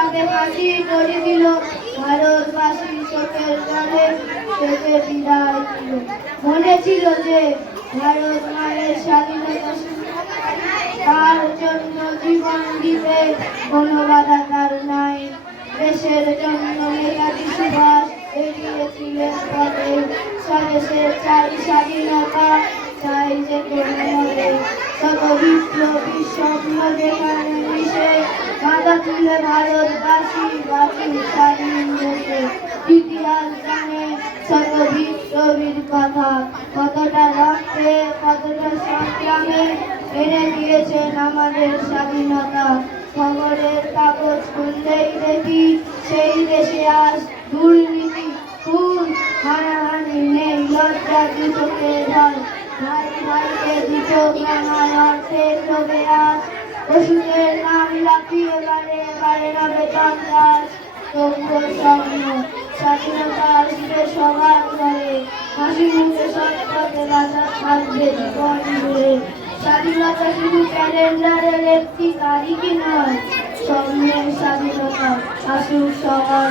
তাকে ফাঁসি করে দিল। ভারতবাসী চোখের জলে সেজে বিদায় দিল। মনে ছিল যে ভারত মায়ের স্বাধীনতা তার জন্য জীবন দিতে কোনো বাধা তার নাই। দেশের জন্য নেতাজি সুভাষ এগিয়েছিলেন পথে। স্বদেশের চাই স্বাধীনতা, চাই যে কোনো মতে। শত বিপ্লবী স্বপ্ন যেখানে মিশে বাধা তুলে ভারতবাসী বাঁচুক স্বাধীন দেশে। ইতিহাস জানে শত বিপ্লবীর কথা, কতটা রক্তে কতটা সংগ্রামে এনে দিয়েছেন আমাদের স্বাধীনতা। খবরের কাগজ খুললেই দেখি সেই দেশে আজ দুর্নীতি, খুন, হানাহানি নেই, লজ্জা দু চোখে জল। ভাই ভাইকে দুটো গ্রামায় অর্থের লোভে আজ ওষুধের নাম লাফিয়ে বারে বারে না বেতন কাজ। তবুও স্বপ্ন স্বাধীনতা আসবে সবার ঘরে, হাসি মুখে সৎ পথে বাঁচা থাকবে জীবন জুড়ে। স্বাধীনতা শুধু ক্যালেন্ডারের একটি তারিখই নয়, স্বপ্নের স্বাধীনতা আসুক সবার।